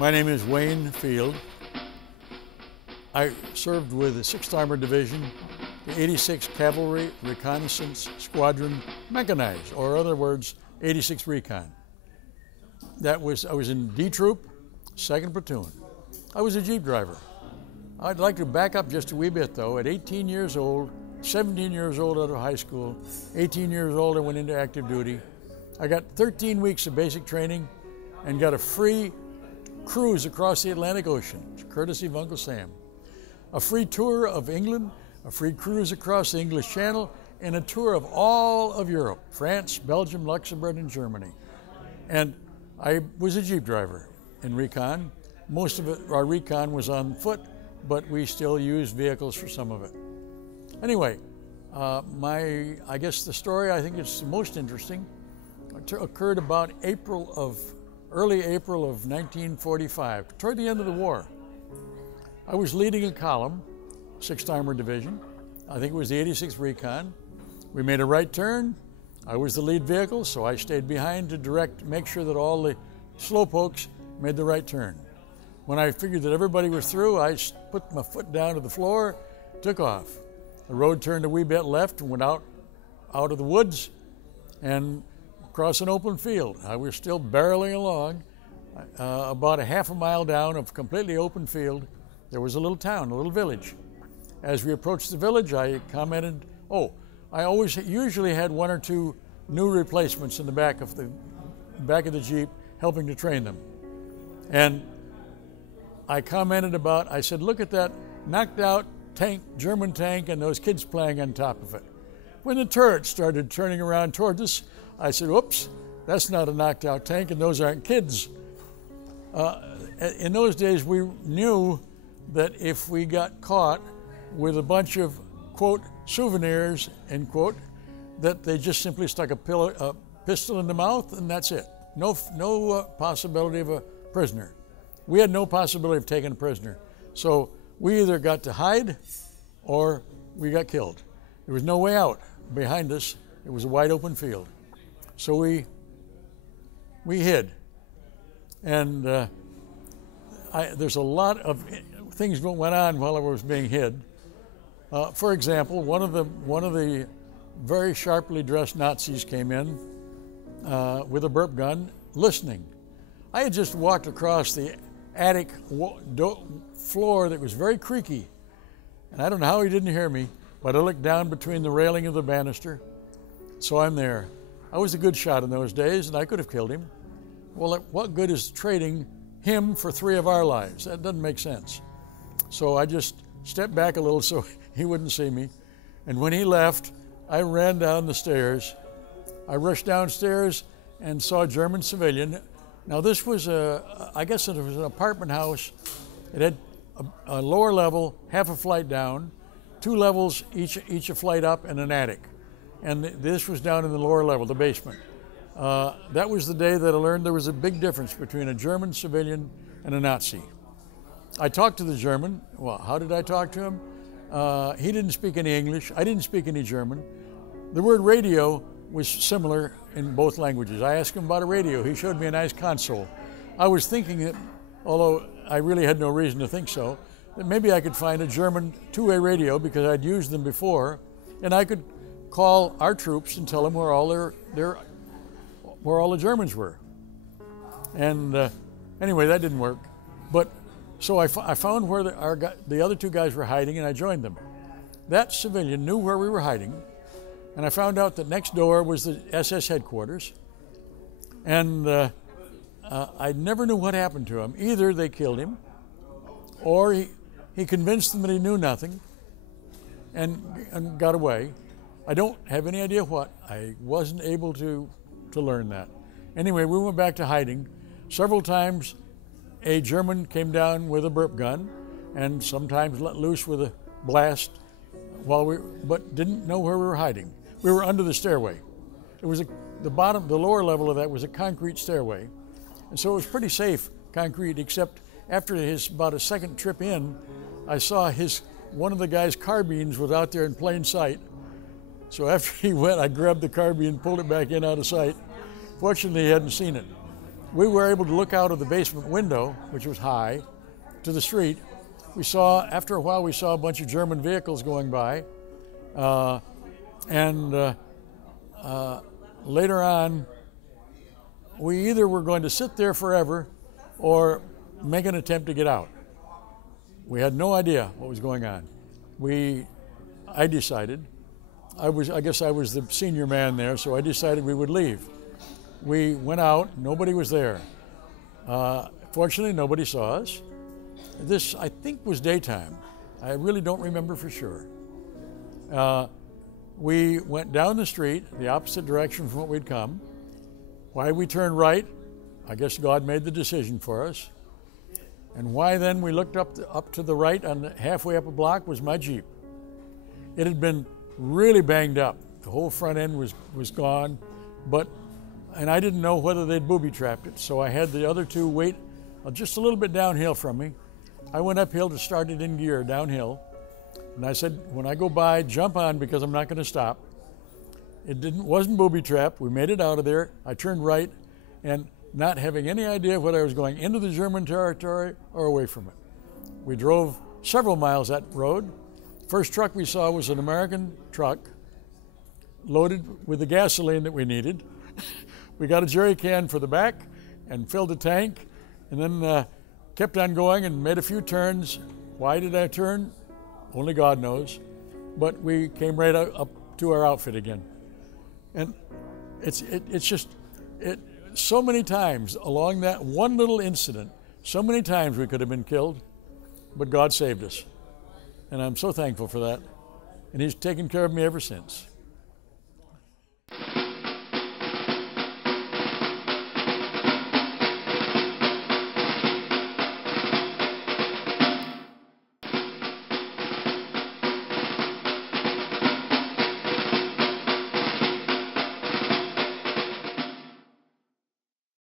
My name is Wayne Field. I served with the 6th Armored Division, the 86th Cavalry Reconnaissance Squadron Mechanized, or in other words, 86th Recon. I was in D Troop, 2nd Platoon. I was a Jeep driver. I'd like to back up just a wee bit though. At 18 years old, 17 years old out of high school, 18 years old I went into active duty. I got 13 weeks of basic training and got a free cruise across the Atlantic Ocean, courtesy of Uncle Sam. A free tour of England, a free cruise across the English Channel, and a tour of all of Europe, France, Belgium, Luxembourg, and Germany. And I was a Jeep driver in Recon. Most of our Recon was on foot, but we still used vehicles for some of it. Anyway, I guess the story I think is the most interesting occurred about early April of 1945, toward the end of the war. I was leading a column, 6th Armored Division. I think it was the 86th Recon. We made a right turn. I was the lead vehicle, so I stayed behind to make sure that all the slowpokes made the right turn. When I figured that everybody was through, I put my foot down to the floor, took off. The road turned a wee bit left and went out of the woods and across an open field. I was still barreling along. About a half a mile down of completely open field, there was a little town, a little village. As we approached the village, I commented, I usually had 1 or 2 new replacements in the back of the Jeep helping to train them. And I commented I said, look at that knocked out tank, German tank, and those kids playing on top of it. When the turret started turning around toward us, I said, oops, that's not a knocked out tank and those aren't kids. In those days, we knew that if we got caught with a bunch of, quote, souvenirs, end quote, that they just simply stuck a pistol in the mouth and that's it. No possibility of a prisoner. We had no possibility of taking a prisoner. So we either got to hide or we got killed. There was no way out. Behind us, it was a wide open field. So we hid. And there's a lot of things that went on while I was being hid. For example, one of the very sharply dressed Nazis came in with a burp gun, listening. I had just walked across the attic floor that was very creaky, and I don't know how he didn't hear me, but I looked down between the railing of the banister, so I'm there. I was a good shot in those days, and I could have killed him. Well, what good is trading him for 3 of our lives? That doesn't make sense. So I just stepped back a little so he wouldn't see me. And when he left, I ran down the stairs. I rushed downstairs and saw a German civilian. Now this was I guess it was an apartment house. It had a lower level, half a flight down, 2 levels, each a flight up, and an attic. And this was down in the lower level, the basement. That was the day that I learned there was a big difference between a German civilian and a Nazi. I talked to the German. Well, how did I talk to him? He didn't speak any English. I didn't speak any German. The word radio was similar in both languages. I asked him about a radio. He showed me a nice console. I was thinking that, although I really had no reason to think so, that maybe I could find a German 2-way radio because I'd used them before, and I could call our troops and tell them where all the Germans were. And anyway, that didn't work. But so I found where the other 2 guys were hiding, and I joined them. That civilian knew where we were hiding, and I found out that next door was the SS headquarters. And I never knew what happened to him. Either they killed him, or he convinced them that he knew nothing and got away. I don't have any idea what. I wasn't able to learn that. Anyway, we went back to hiding. Several times a German came down with a burp gun and sometimes let loose with a blast but didn't know where we were hiding. We were under the stairway. It was the lower level of that was a concrete stairway. And so it was pretty safe concrete, except after about a second trip in, I saw one of the guy's carbines was out there in plain sight. So after he went, I grabbed the carbine, pulled it back in out of sight. Fortunately, he hadn't seen it. we were able to look out of the basement window, which was high, to the street. We saw, after a while, we saw a bunch of German vehicles going by. Later on, we either were going to sit there forever or make an attempt to get out. We had no idea what was going on. I decided, I guess I was the senior man there, so I decided we would leave. We went out, nobody was there. Fortunately, nobody saw us. This, I think, was daytime. I really don't remember for sure. We went down the street, the opposite direction from what we'd come. Why we turned right, I guess God made the decision for us. And why then we looked up to the right, halfway up a block was my Jeep. It had been really banged up. The whole front end was gone, and I didn't know whether they'd booby-trapped it, so I had the other two wait just a little bit downhill from me. I went uphill to start it in gear, downhill, and I said, when I go by, jump on because I'm not going to stop. It wasn't booby-trapped. We made it out of there. I turned right, and not having any idea whether I was going into the German territory or away from it. We drove several miles that road. First truck we saw was an American truck loaded with the gasoline that we needed. We got a jerry can for the back and filled the tank, and then kept on going and made a few turns. Why did I turn? Only God knows. But we came right up to our outfit again. And it's just so many times along that one little incident, so many times we could have been killed, but God saved us. And I'm so thankful for that. And He's taken care of me ever since.